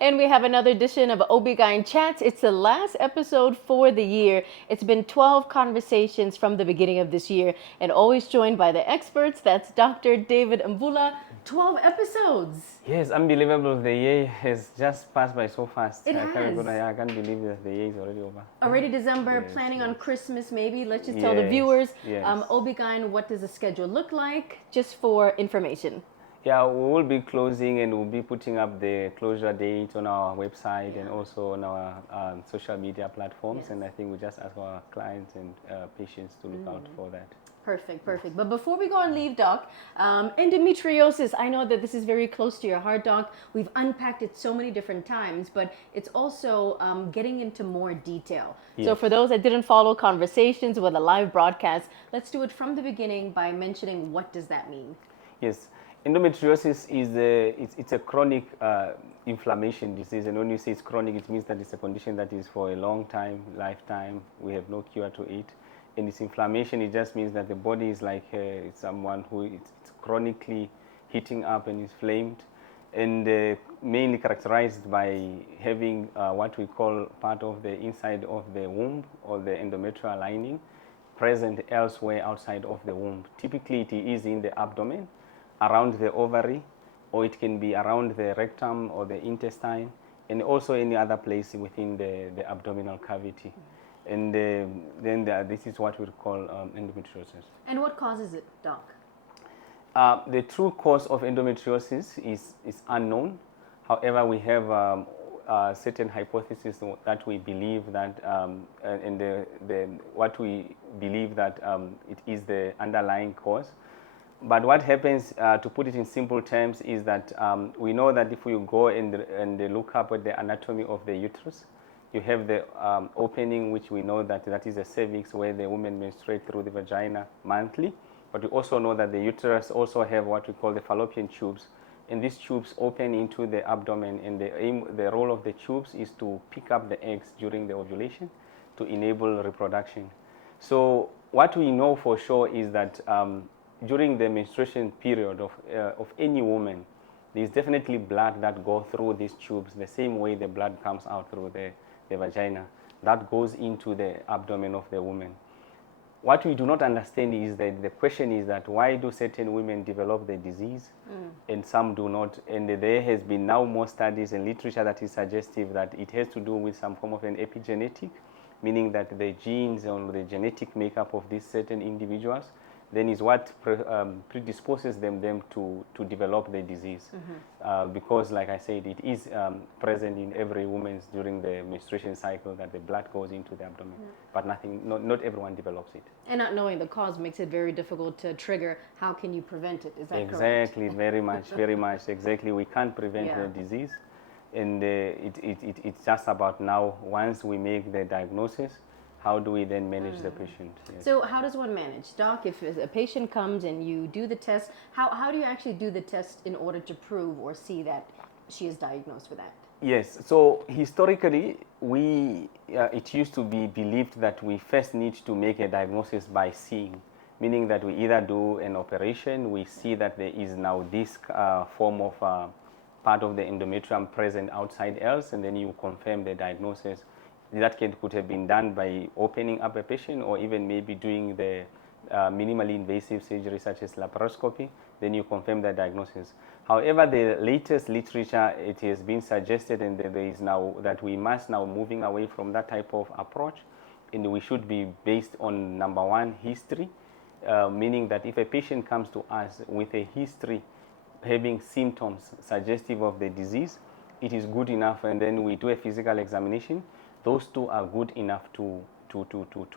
And we have another edition of OB-GYN Chats. It's the last episode for the year. It's been 12 conversations from the beginning of this year, and always joined by the experts. That's Dr. David Mbula. 12 episodes. Yes, unbelievable. The year has just passed by so fast. It has. I can't believe that the year is already over. Already December, Yes, planning on yes. Christmas maybe. Let's just tell the viewers. Yes. OB-GYN, what does the schedule look like? Just for information. Yeah, we will be closing and we'll be putting up the closure date on our website and also on our social media platforms. Yes. And I think we just ask our clients and patients to look out for that. Perfect, perfect. But before we go on leave, Doc, endometriosis, I know that this is very close to your heart, Doc. We've unpacked it so many different times, but it's also getting into more detail. So Yes. for those that didn't follow conversations with a live broadcast, let's do it from the beginning by mentioning what does that mean? Yes, endometriosis is it's a chronic inflammation disease, and when you say it's chronic, it means that it's a condition that is for a long time, lifetime. We have no cure to it, and this inflammation, it just means that the body is like someone who it's chronically heating up and inflamed, and mainly characterized by having what we call part of the inside of the womb or the endometrial lining present elsewhere outside of the womb. Typically, it is in the abdomen, around the ovary, or it can be around the rectum or the intestine, and also any other place within the abdominal cavity. And this is what we call endometriosis. And what causes it, Doc? The true cause of endometriosis is unknown. However, we have certain hypotheses that we believe that, what we believe that it is the underlying cause. But what happens, to put it in simple terms, is that we know that if you go and look up at the anatomy of the uterus, you have the opening, which we know that is a cervix where the women menstruate through the vagina monthly. But we also know that the uterus also have what we call the fallopian tubes. And these tubes open into the abdomen, and the role of the tubes is to pick up the eggs during the ovulation to enable reproduction. So what we know for sure is that during the menstruation period of any woman, there's definitely blood that goes through these tubes, the same way the blood comes out through the vagina. That goes into the abdomen of the woman. What we do not understand is that the question is that why do certain women develop the disease and some do not? And there has been now more studies and literature that is suggestive that it has to do with some form of an epigenetic, meaning that the genes or the genetic makeup of these certain individuals then is what predisposes them to develop the disease. Because, like I said, it is present in every woman's during the menstruation cycle that the blood goes into the abdomen, but not everyone develops it. And not knowing the cause makes it very difficult to trigger. How can you prevent it? Is that correct? Exactly, very much, exactly. We can't prevent the disease, and it's just about now, once we make the diagnosis, how do we then manage the patient? Yes. So how does one manage? Doc, if a patient comes and you do the test, how do you actually do the test in order to prove or see that she is diagnosed with that? Yes, so historically, it used to be believed that we first need to make a diagnosis by seeing, meaning that we either do an operation, we see that there is now this form of part of the endometrium present outside else, and then you confirm the diagnosis. That could have been done by opening up a patient or even maybe doing the minimally invasive surgery such as laparoscopy, then you confirm the diagnosis. However, the latest literature, it has been suggested, and there is now that we must now moving away from that type of approach, and we should be based on, number one, history, meaning that if a patient comes to us with a history having symptoms suggestive of the disease, it is good enough, and then we do a physical examination. Those two are good enough to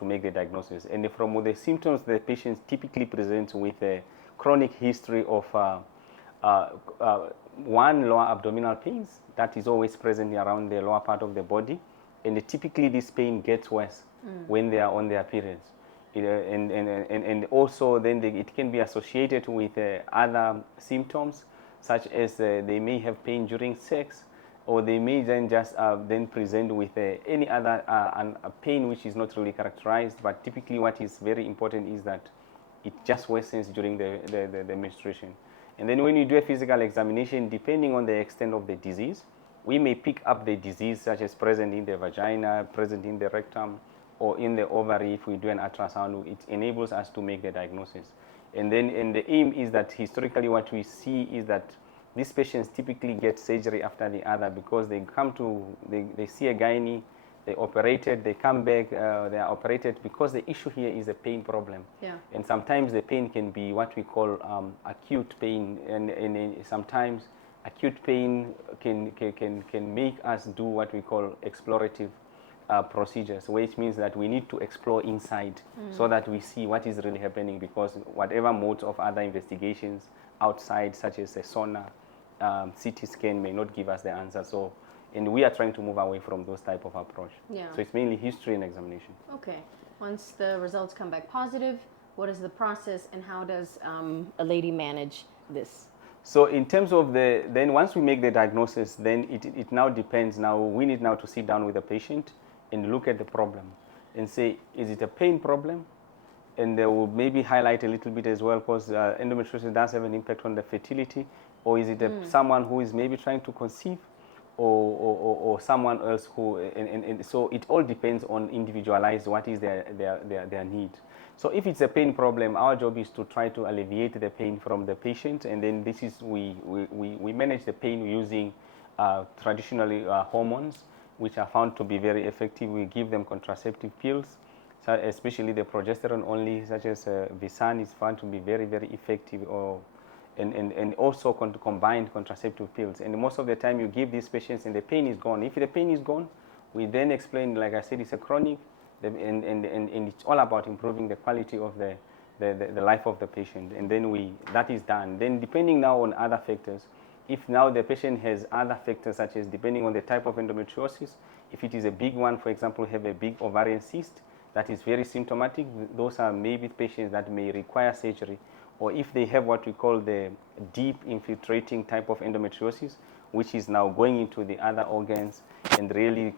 make the diagnosis. And from the symptoms, the patient typically presents with a chronic history of one, lower abdominal pains that is always present around the lower part of the body, and typically this pain gets worse when they are on their periods. And also then it can be associated with other symptoms, such as they may have pain during sex, or they may then just then present with any other pain which is not really characterized. But typically what is very important is that it just worsens during the menstruation. And then when you do a physical examination, depending on the extent of the disease, we may pick up the disease such as present in the vagina, present in the rectum, or in the ovary. If we do an ultrasound, it enables us to make the diagnosis. And the aim is that historically what we see is that these patients typically get surgery after the other because they come to, they see a gynae, they operated, they come back, they are operated because the issue here is a pain problem. Yeah. And sometimes the pain can be what we call acute pain, and sometimes acute pain can make us do what we call explorative procedures, which means that we need to explore inside so that we see what is really happening, because whatever modes of other investigations outside, such as a sonar, CT scan, may not give us the answer. So, and we are trying to move away from those type of approach. Yeah. So it's mainly history and examination. Okay. Once the results come back positive, what is the process and how does a lady manage this? So in terms of then once we make the diagnosis, then it now depends. Now we need now to sit down with the patient and look at the problem and say, is it a pain problem? And they will maybe highlight a little bit as well, because endometriosis does have an impact on the fertility, or is it someone who is maybe trying to conceive, or someone else who, and so it all depends on individualized what is their need. So if it's a pain problem, our job is to try to alleviate the pain from the patient, and then this is we manage the pain using traditionally hormones, which are found to be very effective. We give them contraceptive pills, so especially the progesterone only, such as Visan, is found to be very, very effective, or and also combined contraceptive pills. And most of the time you give these patients and the pain is gone. If the pain is gone, we then explain, like I said, it's a chronic, and it's all about improving the quality of the life of the patient. And then that is done. Then depending now on other factors, if now the patient has other factors, such as depending on the type of endometriosis, if it is a big one, for example, have a big ovarian cyst that is very symptomatic, those are maybe patients that may require surgery. Or if they have what we call the deep infiltrating type of endometriosis, which is now going into the other organs, and really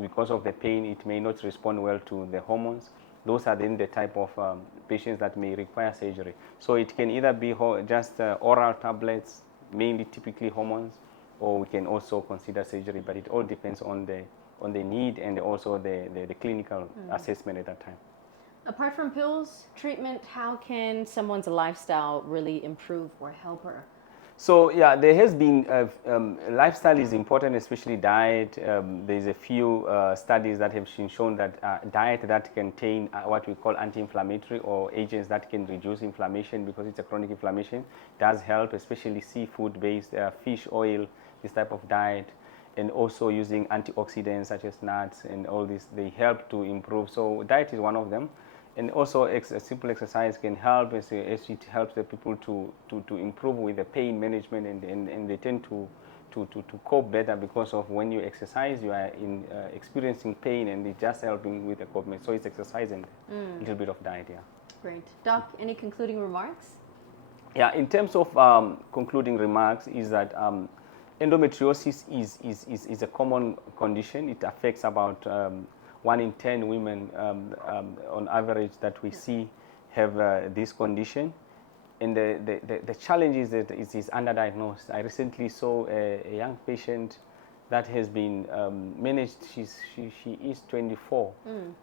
because of the pain, it may not respond well to the hormones. Those are then the type of patients that may require surgery. So it can either be just oral tablets, mainly typically hormones, or we can also consider surgery, but it all depends on the need and also the clinical assessment at that time. Apart from pills, treatment, how can someone's lifestyle really improve or help her? So yeah, there has been, lifestyle is important, especially diet. There's a few studies that have shown that diet that contain what we call anti-inflammatory or agents that can reduce inflammation, because it's a chronic inflammation, does help, especially seafood-based, fish oil, this type of diet, and also using antioxidants such as nuts and all this, they help to improve. So diet is one of them. And also a simple exercise can help, as it helps the people to improve with the pain management, and they tend to cope better, because of when you exercise, you are experiencing pain, and it's just helping with the coping. So it's exercise and a little bit of diet, yeah. Great. Doc, any concluding remarks? Yeah, in terms of concluding remarks, is that endometriosis is a common condition. It affects about 1 in 10 women on average that we see have this condition. And the challenge is that it is underdiagnosed. I recently saw a young patient that has been managed. She is 24,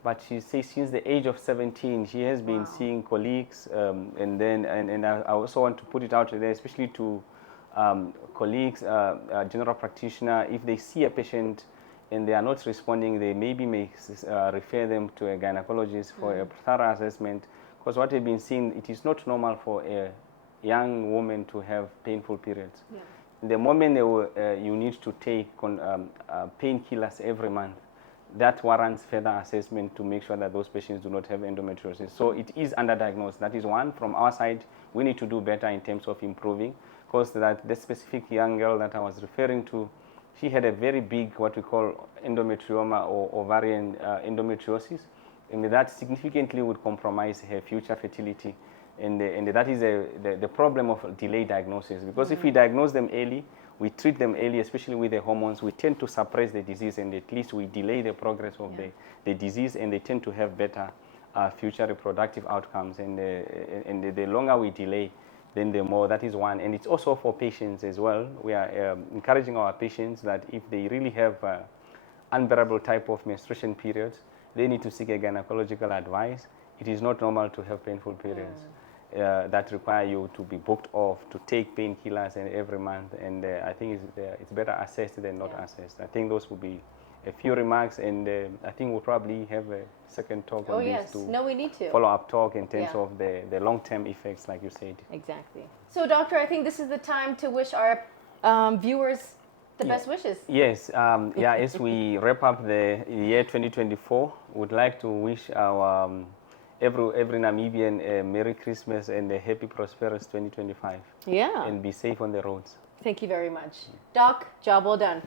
but she says since the age of 17 she has been seeing colleagues, and I also want to put it out there, especially to colleagues, general practitioner, if they see a patient and they are not responding, they maybe may refer them to a gynecologist for a thorough assessment, because what we've been seeing, it is not normal for a young woman to have painful periods. Yeah. The moment you need to take painkillers every month, that warrants further assessment to make sure that those patients do not have endometriosis. So it is underdiagnosed. That is one. From our side, we need to do better in terms of improving, because the specific young girl that I was referring to, she had a very big, what we call endometrioma or ovarian endometriosis, and that significantly would compromise her future fertility. And that is the problem of delayed diagnosis, because if we diagnose them early, we treat them early, especially with the hormones, we tend to suppress the disease, and at least we delay the progress of the disease, and they tend to have better future reproductive outcomes. And the longer we delay, then the more. That is one. And it's also for patients as well. We are encouraging our patients that if they really have unbearable type of menstruation periods, they need to seek a gynecological advice. It is not normal to have painful periods. That require you to be booked off, to take painkillers and every month, and I think it's better assessed than not assessed. I think those would be a few remarks, and I think we'll probably have a second talk on this to No, we need to. follow-up talk in terms of the long-term effects, like you said. Exactly. So, doctor, I think this is the time to wish our viewers the best wishes. Yes, as we wrap up the year 2024, would like to wish our every Namibian a Merry Christmas and a happy, prosperous 2025. Yeah. And be safe on the roads. Thank you very much. Doc, job well done.